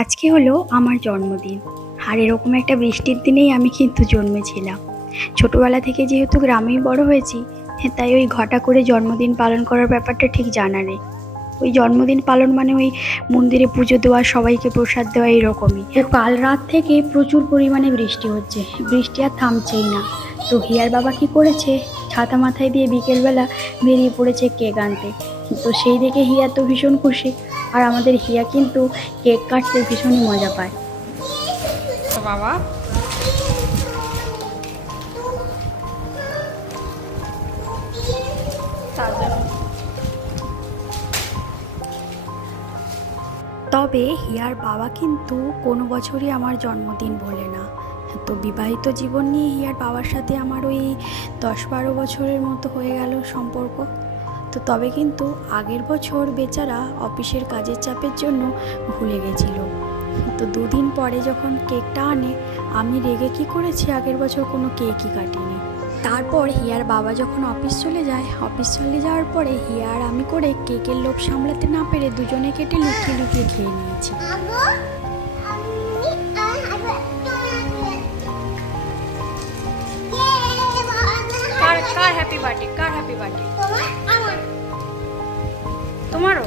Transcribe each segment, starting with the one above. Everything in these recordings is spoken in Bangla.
আজকে হলো আমার জন্মদিন। আর এরকম একটা বৃষ্টির দিনেই আমি কিন্তু জন্মেছিলাম। ছোটবেলা থেকে যেহেতু গ্রামেই বড় হয়েছি, তাই ওই ঘটা করে জন্মদিন পালন করার ব্যাপারটা ঠিক জানা নেই। ওই জন্মদিন পালন মানে ওই মন্দিরে পুজো দেওয়া, সবাইকে প্রসাদ দেওয়া, এইরকমই। তো কাল রাত থেকে প্রচুর পরিমাণে বৃষ্টি হচ্ছে, বৃষ্টি আর থামছেই না। তো হিয়ার বাবা কি করেছে, ছাতা মাথায় দিয়ে বিকেলবেলা বেরিয়ে পড়েছে কেক আনতে। তো সেই দেখে হিয়া তো ভীষণ খুশি। আর আমাদের হিয়া কিন্তু কেক কাটতে ভীষণই মজা পায়। বাবা তবে হিয়ার বাবা কিন্তু কোনো বছরই আমার জন্মদিন বলে না। তো বিবাহিত জীবন নিয়ে হিয়ার বাবার সাথে আমার ওই 10-12 বছরের মতো হয়ে গেল সম্পর্ক। তো তবে কিন্তু আগের বছর বেচারা অফিসের কাজের চাপের জন্য ভুলে গেছিল। তো দুদিন পরে যখন কেকটা আনে, আমি রেগে কি করেছি, আগের বছর কোনো কেকই কাটিনি। তারপর হিয়ার বাবা যখন অফিস চলে যাওয়ার পরে হিয়া আর আমি করে কেকের লোভ সামলাতে না পেরে দুজনে কেটে লুকিয়ে লুকিয়ে খেয়ে নিয়েছি। কার হ্যাপি বার্থডে? কার হ্যাপি বার্থডে? তোমারও?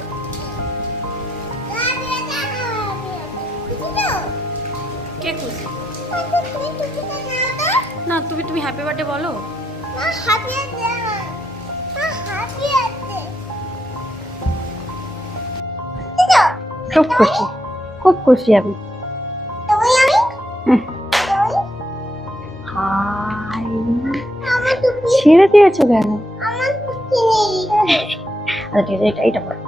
কে খুশি? না, তুমি হ্যাপি বার্থডে বলো। খুব খুশি, খুব খুশি আমি। ছেড়ে দিয়েছো কেন? আচ্ছা ঠিক আছে, এটা পড়ো।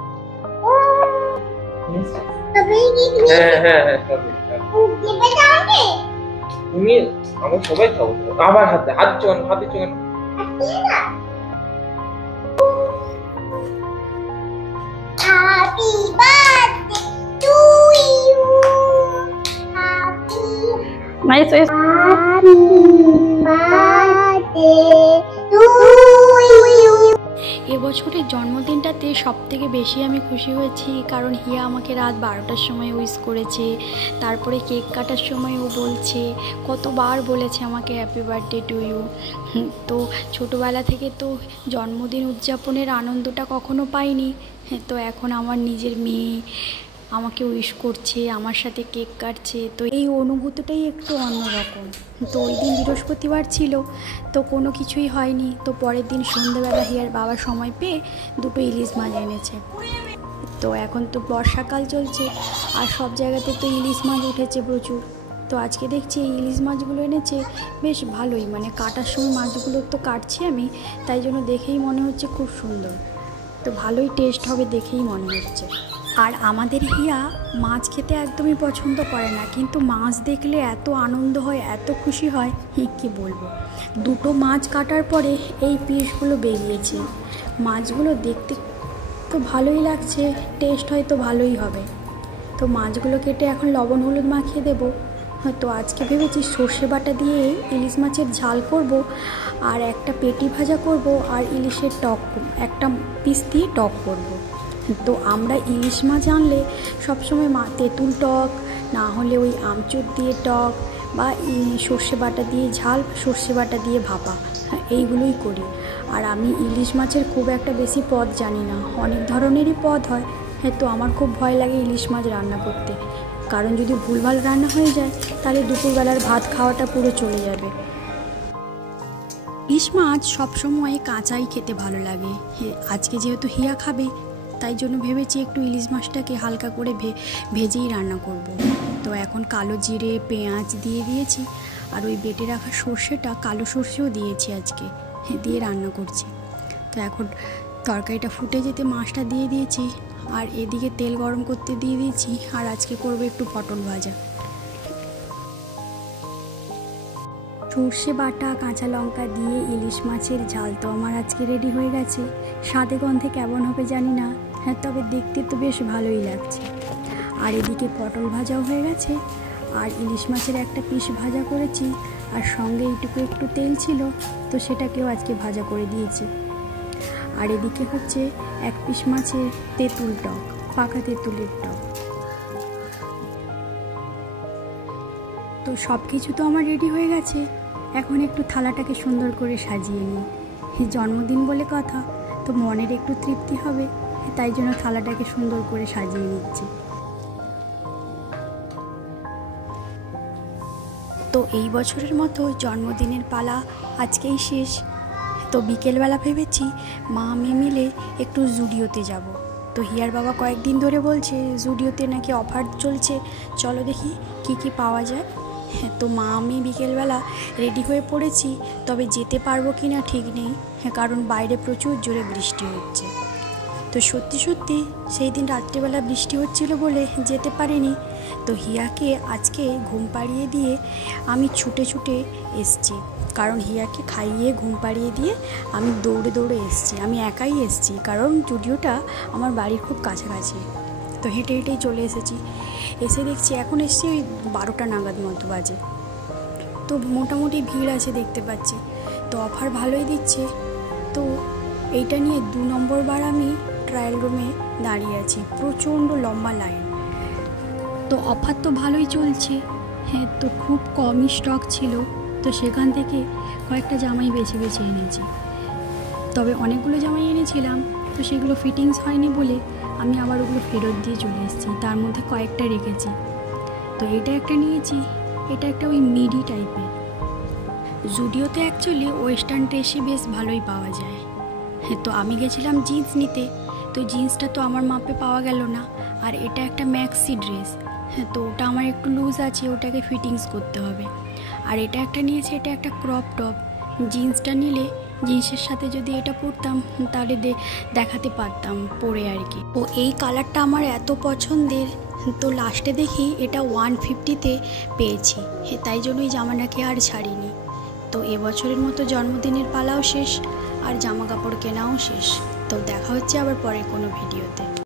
তুমি আমরা সবাই খাবো। আবার হাত দিচ্ছ কেন? Happy birthday to you. Happy birthday to you. এবছরের জন্মদিনটাতে সব থেকে বেশি আমি খুশি হয়েছি, কারণ হিয়া আমাকে রাত 12টার সময় উইশ করেছে। তারপরে কেক কাটার সময় ও বলছে, কতবার বলেছে আমাকে হ্যাপি বার্থডে টু ইউ। তো ছোটোবেলা থেকে তো জন্মদিন উদযাপনের আনন্দটা কখনো পাইনি। তো এখন আমার নিজের মেয়ে আমাকে উইশ করছে, আমার সাথে কেক কাটছে, তো এই অনুভূতিটাই একটু অন্যরকম। তো ওই দিন বৃহস্পতিবার ছিল, তো কোনো কিছুই হয়নি। তো পরের দিন সন্ধ্যেবেলা হিয়ার বাবা সময় পেয়ে 2টো ইলিশ মাছ এনেছে। তো এখন তো বর্ষাকাল চলছে, আর সব জায়গাতে তো ইলিশ মাছ উঠেছে প্রচুর। তো আজকে দেখছি এই ইলিশ মাছগুলো এনেছে বেশ ভালোই, মানে কাটার সময় মাছগুলো তো কাটছি আমি, তাই জন্য দেখেই মনে হচ্ছে খুব সুন্দর। তো ভালোই টেস্ট হবে দেখেই মনে হচ্ছে। আর আমাদের হিয়া মাছ খেতে একদমই পছন্দ করে না, কিন্তু মাছ দেখলে এত আনন্দ হয়, এত খুশি হয়, কী বলবো। 2টো মাছ কাটার পরে এই পিসগুলো বেরিয়েছে। মাছগুলো দেখতে তো ভালোই লাগছে, টেস্ট হয়তো ভালোই হবে। তো মাছগুলো কেটে এখন লবণ হলুদ মাখিয়ে দেবো। হয়তো আজকে ভেবেছি সর্ষে বাটা দিয়ে ইলিশ মাছের ঝাল করব, আর একটা পেটি ভাজা করব, আর ইলিশের টক একটা পিস দিয়ে টক করব। তো আমরা ইলিশ মাছ আনলে সবসময় তেঁতুল টক, না হলে ওই আমচুর দিয়ে টক, বা সর্ষে বাটা দিয়ে ঝাল, সর্ষে বাটা দিয়ে ভাপা, এইগুলোই করি। আর আমি ইলিশ মাছের খুব একটা বেশি পদ জানি না, অনেক ধরনেরই পদ হয়। তো আমার খুব ভয় লাগে ইলিশ মাছ রান্না করতে, কারণ যদি ভুলভাল রান্না হয়ে যায় তাহলে দুপুরবেলার ভাত খাওয়াটা পুরো চলে যাবে। ইলিশ মাছ সবসময় কাঁচাই খেতে ভালো লাগে। আজকে যেহেতু হিয়া খাবে, তাই জন্য ভেবেছি একটু ইলিশ মাছটাকে হালকা করে ভেজেই রান্না করব। তো এখন কালো জিরে পেঁয়াজ দিয়ে দিয়েছি, আর ওই বেটে রাখা সর্ষেটা, কালো সর্ষেও দিয়েছি আজকে, দিয়ে রান্না করছি। তো এখন তরকারিটা ফুটে যেতে মাছটা দিয়ে দিয়েছি, আর এদিকে তেল গরম করতে দিয়ে দিয়েছি। আর আজকে করবো একটু পটল ভাজা। সর্ষে বাটা কাঁচা লঙ্কা দিয়ে ইলিশ মাছের ঝাল তো আমার আজকে রেডি হয়ে গেছে। স্বাদে গন্ধে কেমন হবে জানি না, তবে দেখতে তো বেশ ভালোই লাগছে। আর এদিকে পটল ভাজাও হয়ে গেছে, আর ইলিশ মাছের একটা পিস ভাজা করেছি, আর সঙ্গে এইটুকু একটু তেল ছিল, তো সেটাকেও আজকে ভাজা করে দিয়েছি। আর এদিকে হচ্ছে 1 পিস মাছের তেঁতুল টক, পাকা তেঁতুলের টক। সব কিছু তো আমার রেডি হয়ে গেছে, এখন একটু থালাটাকে সুন্দর করে সাজিয়ে নিই। জন্মদিন বলে কথা, তো মনের একটু তৃপ্তি হবে, তাই জন্য থালাটাকে সুন্দর করে সাজিয়ে নিচ্ছি। তো এই বছরের মতো জন্মদিনের পালা আজকেই শেষ। তো বিকেলবেলা ভেবেছি মা মেয়ে মিলে একটু জুডিওতে যাব। তো হিয়ার বাবা কয়েকদিন ধরে বলছে জুডিওতে নাকি অফার চলছে, চলো দেখি কি কি পাওয়া যায়। তো মা আমি বিকেলবেলা রেডি হয়ে পড়েছি, তবে যেতে পারবো কি না ঠিক নেই, কারণ বাইরে প্রচুর জোরে বৃষ্টি হচ্ছে। তো সত্যি সত্যি সেই দিন রাত্রিবেলা বৃষ্টি হচ্ছিল বলে যেতে পারিনি। তো হিয়াকে আজকে ঘুম পাড়িয়ে দিয়ে আমি ছুটে ছুটে এসছি, কারণ হিয়াকে খাইয়ে ঘুম পাড়িয়ে দিয়ে আমি দৌড়ে দৌড়ে এসছি। আমি একাই এসছি, কারণ জুডিওটা আমার বাড়ির খুব কাছাকাছি। তো হেঁটে হেঁটেই চলে এসেছি। এসে দেখছি এখন এসছি ওই 12টা নাগাদ মতো বাজে। তো মোটামুটি ভিড় আছে দেখতে পাচ্ছি, তো অফার ভালোই দিচ্ছে। তো এইটা নিয়ে 2 নম্বর বার আমি ট্রায়াল রুমে দাঁড়িয়ে আছি, প্রচণ্ড লম্বা লাইন। তো অফার তো ভালোই চলছে, হ্যাঁ। তো খুব কমই স্টক ছিল, তো সেখান থেকে কয়েকটা জামাই বেছে বেছে এনেছি। তবে অনেকগুলো জামাই এনেছিলাম, তো সেগুলো ফিটিংস হয়নি বলে আমি আবার ওগুলো ফেরত দিয়ে চলে এসেছি। তার মধ্যে কয়েকটা রেখেছি। তো এটা একটা নিয়েছি, এটা একটা ওই মিডি টাইপের। জুডিওতে অ্যাকচুয়ালি ওয়েস্টার্ন ড্রেসই বেশ ভালোই পাওয়া যায়। হ্যাঁ, তো আমি গেছিলাম জিন্স নিতে, তো জিন্সটা তো আমার মাপে পাওয়া গেল না। আর এটা একটা ম্যাক্সি ড্রেস, হ্যাঁ, তো ওটা আমার একটু লুজ আছে, ওটাকে ফিটিংস করতে হবে। আর এটা একটা নিয়েছি, এটা একটা ক্রপ টপ। জিন্সটা নিলে জিন্সের সাথে যদি এটা পরতাম তাহলে দেখাতে পারতাম পরে আর কি। ও এই কালারটা আমার এত পছন্দের, তো লাস্টে দেখি এটা 150-তে পেয়েছি, তাই জন্যই জামাটাকে আর ছাড়িনি। তো এবছরের মতো জন্মদিনের পালাও শেষ, আর জামা কাপড় কেনাও শেষ। তো দেখা হচ্ছে আবার পরে কোনো ভিডিওতে।